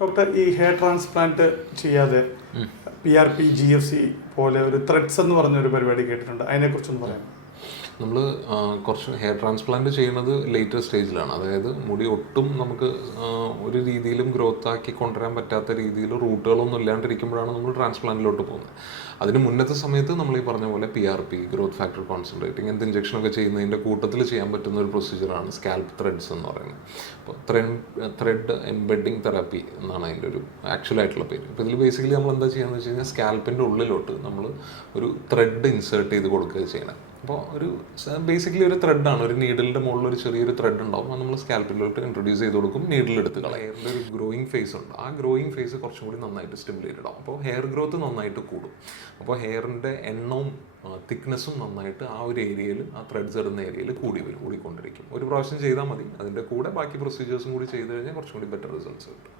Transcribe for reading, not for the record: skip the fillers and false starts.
Doctor, ഈ hair transplant ചെയ്യാതെ PRP, GFC പോലെ ഒരു ത്രെഡ്സ് എന്ന് പറഞ്ഞ ഒരു പരിപാടി കേട്ടിട്ടുണ്ട്, അതിനെക്കുറിച്ചൊന്ന് പറയാം. നമ്മൾ കുറച്ച് ഹെയർ ട്രാൻസ്പ്ലാന്റ് ചെയ്യുന്നത് ലേറ്റർ സ്റ്റേജിലാണ്. അതായത് മുടി ഒട്ടും നമുക്ക് ഒരു രീതിയിലും ഗ്രോത്ത് ആക്കി കൊണ്ടുവരാൻ പറ്റാത്ത രീതിയിൽ റൂട്ടുകളൊന്നും ഇല്ലാണ്ടിരിക്കുമ്പോഴാണ് നമ്മൾ ട്രാൻസ്പ്ലാന്റിലോട്ട് പോകുന്നത്. അതിന് മുന്നത്തെ സമയത്ത് നമ്മൾ ഈ പറഞ്ഞ പോലെ PRP, ഗ്രോത്ത് ഫാക്ടർ കോൺസെൻട്രേറ്റ്, ഇങ്ങനത്തെ ഇഞ്ചക്ഷനൊക്കെ ചെയ്യുന്നതിൻ്റെ കൂട്ടത്തിൽ ചെയ്യാൻ പറ്റുന്ന ഒരു പ്രൊസീജിയറാണ് സ്കാൽപ്പ് ത്രെഡ്സ് എന്ന് പറയുന്നത്. അപ്പോൾ ത്രെഡ് എംബെഡിങ് തെറാപ്പി എന്നാണ് അതിൻ്റെ ഒരു ആക്ച്വലായിട്ടുള്ള പേര്. അപ്പോൾ ഇതിൽ ബേസിക്കലി നമ്മൾ എന്താ ചെയ്യുന്നത് വെച്ച് കഴിഞ്ഞാൽ സ്കാൽപ്പിൻ്റെ ഉള്ളിലോട്ട് നമ്മൾ ഒരു ത്രെഡ് ഇൻസേർട്ട് ചെയ്ത് കൊടുക്കുക ചെയ്യണം. അപ്പോൾ ഒരു ബേസിക്കലി ഒരു ത്രെഡാണ്, ഒരു നീഡിലിൻ്റെ മുകളിൽ ഒരു ചെറിയൊരു ത്രെഡ് ഉണ്ടാവും. അത് നമ്മൾ സ്കാൽപ്പിലോട്ട് ഇൻട്രൊഡ്യൂസ് ചെയ്ത് കൊടുക്കും. നീഡിലെടുത്ത് കളയും. ഹെയറിൻ്റെ ഒരു ഗ്രോയിങ് ഫേസ് ഉണ്ട്. ആ ഗ്രോയിങ് ഫേസ് കുറച്ചും കൂടി നന്നായിട്ട് സ്റ്റിമുലേറ്റഡ് ആവും. അപ്പോൾ ഹെയർ ഗ്രോത്ത് നന്നായിട്ട് കൂടും. അപ്പോൾ ഹെയറിൻ്റെ എണ്ണവും തിക്നെസ്സും നന്നായിട്ട് ആ ഒരു ഏരിയയിൽ, ആ ത്രെഡ്സ് ഇടുന്ന ഏരിയയിൽ കൂടിക്കൊണ്ടിരിക്കും. ഒരു പ്രാവശ്യം ചെയ്താൽ മതി. അതിൻ്റെ കൂടെ ബാക്കി പ്രൊസീജിയേഴ്സും കൂടി ചെയ്ത് കഴിഞ്ഞാൽ കുറച്ചും കൂടി ബെറ്റർ റിസൾട്ട്സ് കിട്ടും.